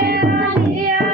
Yeah.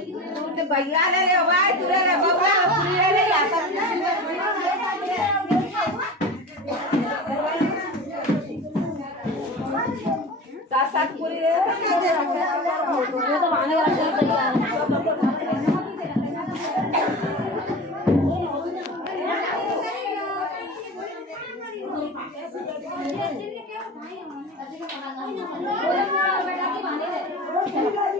भैया ले रे भाई तू रे बबला तू रे रे या सात सात पूरी रे apa ya untuk mana untuk